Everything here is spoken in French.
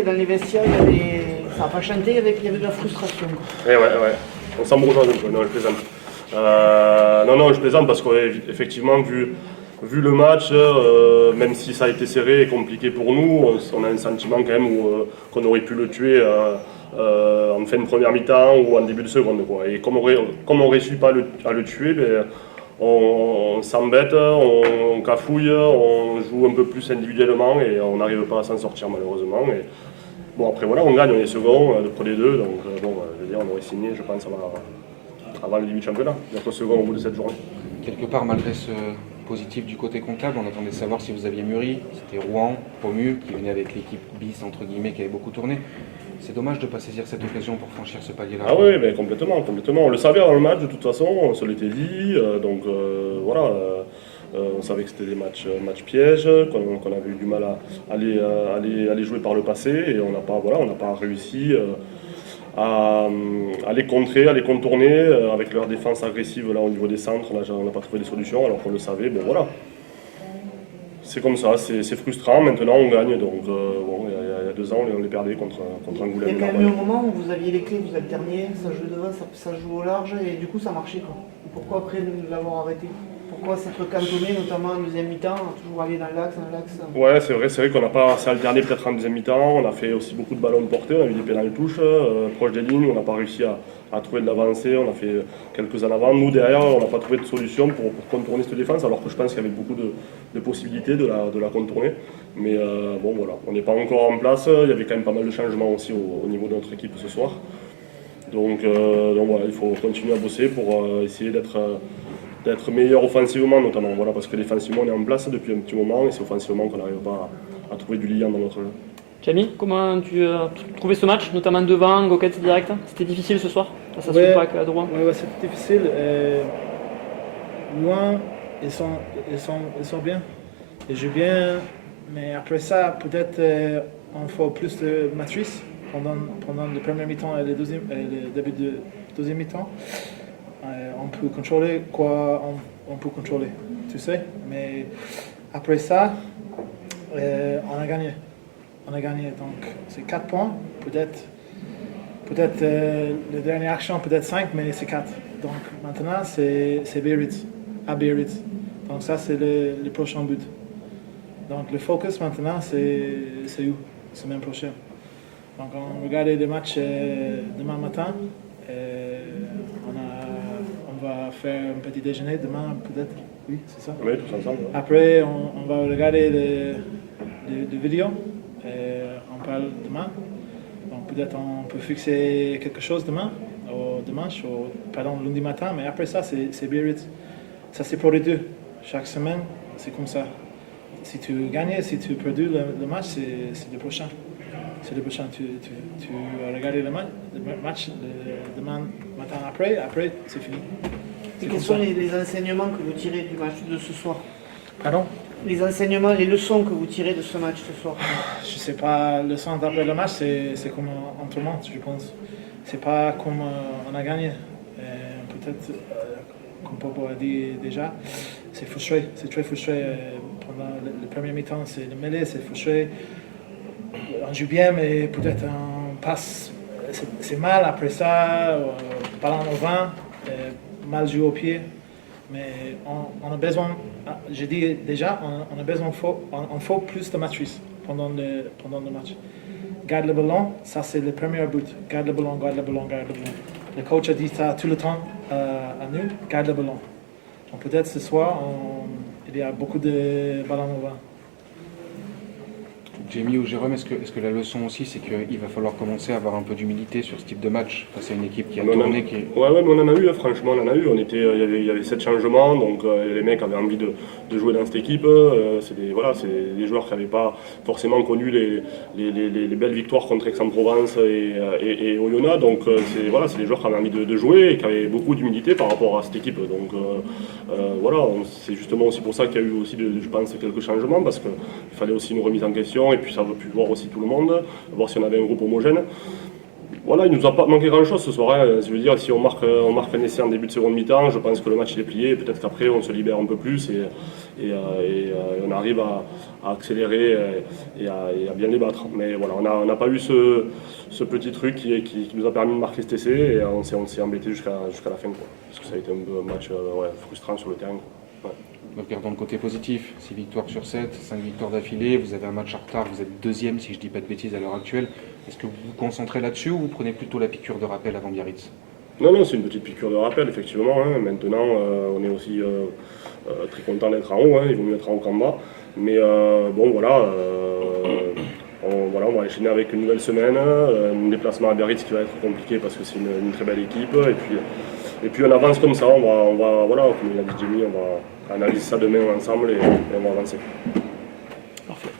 que dans les vestiaires, ça n'a pas chanté, il y avait de la frustration. Ouais. On s'en bourgeoise un peu, non, je plaisante. Non, je plaisante parce qu'effectivement, vu le match, même si ça a été serré et compliqué pour nous, on a un sentiment quand même qu'on aurait pu le tuer en fin de première mi-temps ou en début de seconde, quoi. Et comme on ne réussit pas à le tuer, ben, on s'embête, on cafouille, on joue un peu plus individuellement et on n'arrive pas à s'en sortir malheureusement. Et bon, après voilà, on gagne, on est second pour les deux, donc je veux dire, on aurait signé, je pense, avant le début du championnat, d'être second au bout de cette journée. Quelque part, malgré ce positif du côté comptable, on attendait savoir si vous aviez mûri. C'était Rouen, promu, qui venait avec l'équipe bis, entre guillemets, qui avait beaucoup tourné. C'est dommage de ne pas saisir cette occasion pour franchir ce palier-là. Ah oui, mais complètement. On le savait avant le match, de toute façon, on se l'était dit. On savait que c'était des matchs pièges, qu'on avait eu du mal à les jouer par le passé. Et on n'a pas réussi à les contrer, à les contourner. Avec leur défense agressive là, au niveau des centres, là, on n'a pas trouvé des solutions alors qu'on le savait. Bon, voilà. C'est comme ça, c'est frustrant. Maintenant, on gagne. Donc, il y a 2 ans, on les perdait contre Angoulême. Il y a quand même eu un moment où vous aviez les clés, vous êtes dernier, ça joue devant, ça joue au large, et du coup, ça marchait, quoi. Pourquoi après l'avoir arrêté? Pourquoi s'être cantonné, notamment en deuxième mi-temps, toujours aller dans l'axe? Ouais, c'est vrai qu'on n'a pas assez alterné peut-être en deuxième mi-temps. On a fait aussi beaucoup de ballons portés, on a eu des pénales touches proches des lignes, on n'a pas réussi à trouver de l'avancée, on a fait quelques en avant. Nous, derrière, on n'a pas trouvé de solution pour contourner cette défense, alors que je pense qu'il y avait beaucoup de possibilités de la contourner. Mais voilà, on n'est pas encore en place. Il y avait quand même pas mal de changements aussi au niveau de notre équipe ce soir. Donc voilà, il faut continuer à bosser pour essayer d'être meilleur offensivement notamment, voilà, parce que défensivement on est en place depuis un petit moment et c'est offensivement qu'on n'arrive pas à trouver du lien dans notre jeu. Camille, comment tu as trouvé ce match, notamment devant, Goquette direct? C'était difficile ce soir, face à ce pack à droite? Ouais, c'était difficile. Loin, ils sont bien, ils jouent bien, mais après ça, peut-être on faut plus de matrice pendant le premier mi-temps et le début de deuxième mi-temps. On peut contrôler quoi on peut contrôler, tu sais. Mais après ça, on a gagné. Donc c'est 4 points, peut-être la dernière action, peut-être 5, mais c'est 4. Donc maintenant, c'est Biarritz, à Biarritz. Donc ça, c'est le prochain but. Donc le focus maintenant, c'est où, semaine prochaine. Donc on regarde les matchs demain matin. On va faire un petit déjeuner demain, peut-être. Oui, c'est ça. Oui, tous ensemble. Ouais. Après, on va regarder des vidéos. On parle demain. Donc peut-être on peut fixer quelque chose demain, ou dimanche, ou lundi matin. Mais après ça, c'est Biarritz. Ça, c'est pour les deux. Chaque semaine, c'est comme ça. Si tu gagnes, si tu perds le match, c'est le prochain. C'est le prochain. Tu vas regarder le match demain matin après c'est fini. Et quels sont les enseignements que vous tirez du match de ce soir? Pardon? Les enseignements, les leçons que vous tirez de ce match ce soir? Je sais pas, le sens d'après le match, c'est comme un tournoi, je pense. C'est pas comme on a gagné. Peut-être, comme Popo a dit déjà, c'est frustré, c'est très frustré. Pendant le premier mi-temps, c'est le mêlée, c'est frustré. On joue bien, mais peut-être on passe, c'est mal après ça, ballon au vent, mal joué au pied. Mais on a besoin, j'ai dit déjà, on a besoin, on faut plus de matrice pendant le match. Garde le ballon, ça c'est le premier but. Garde le ballon. Le coach a dit ça tout le temps à nous, garde le ballon. Donc peut-être ce soir, il y a beaucoup de ballons au vent. Jamie ou Jérôme, est-ce que la leçon aussi, c'est qu'il va falloir commencer à avoir un peu d'humilité sur ce type de match face à une équipe qui a tourné, qui... Ouais, mais on en a eu, franchement, on en a eu. Il y avait 7 changements, donc les mecs avaient envie de jouer dans cette équipe. C'est des joueurs qui n'avaient pas forcément connu les belles victoires contre Aix-en-Provence et Oyonnax. Donc c'est des joueurs qui avaient envie de jouer et qui avaient beaucoup d'humilité par rapport à cette équipe. Donc c'est justement aussi pour ça qu'il y a eu aussi, je pense, quelques changements, parce qu'il fallait aussi une remise en question. Et puis ça veut plus voir aussi tout le monde, voir si on avait un groupe homogène. Voilà, il nous a pas manqué grand-chose ce soir. Hein. Je veux dire, si on marque un essai en début de seconde mi-temps, je pense que le match il est plié. Peut-être qu'après, on se libère un peu plus et on arrive à accélérer et à bien les battre. Mais voilà, on n'a pas eu ce petit truc qui nous a permis de marquer cet essai et on s'est embêté jusqu'à la fin. Quoi. Parce que ça a été un peu un match frustrant sur le terrain. Quoi. Ouais. Regardons le côté positif, 6 victoires sur 7, 5 victoires d'affilée, vous avez un match en retard, vous êtes deuxième si je ne dis pas de bêtises à l'heure actuelle. Est-ce que vous vous concentrez là-dessus ou vous prenez plutôt la piqûre de rappel avant Biarritz? Non, c'est une petite piqûre de rappel, effectivement. Hein. Maintenant, on est aussi très content d'être en haut, hein. Il vaut mieux être en haut qu'en bas. Mais bon, voilà, on va enchaîner avec une nouvelle semaine, un déplacement à Biarritz qui va être compliqué parce que c'est une très belle équipe. Et puis on avance comme ça, on va voilà, comme il a dit Jimmy, on va analyser ça demain ensemble et on va avancer.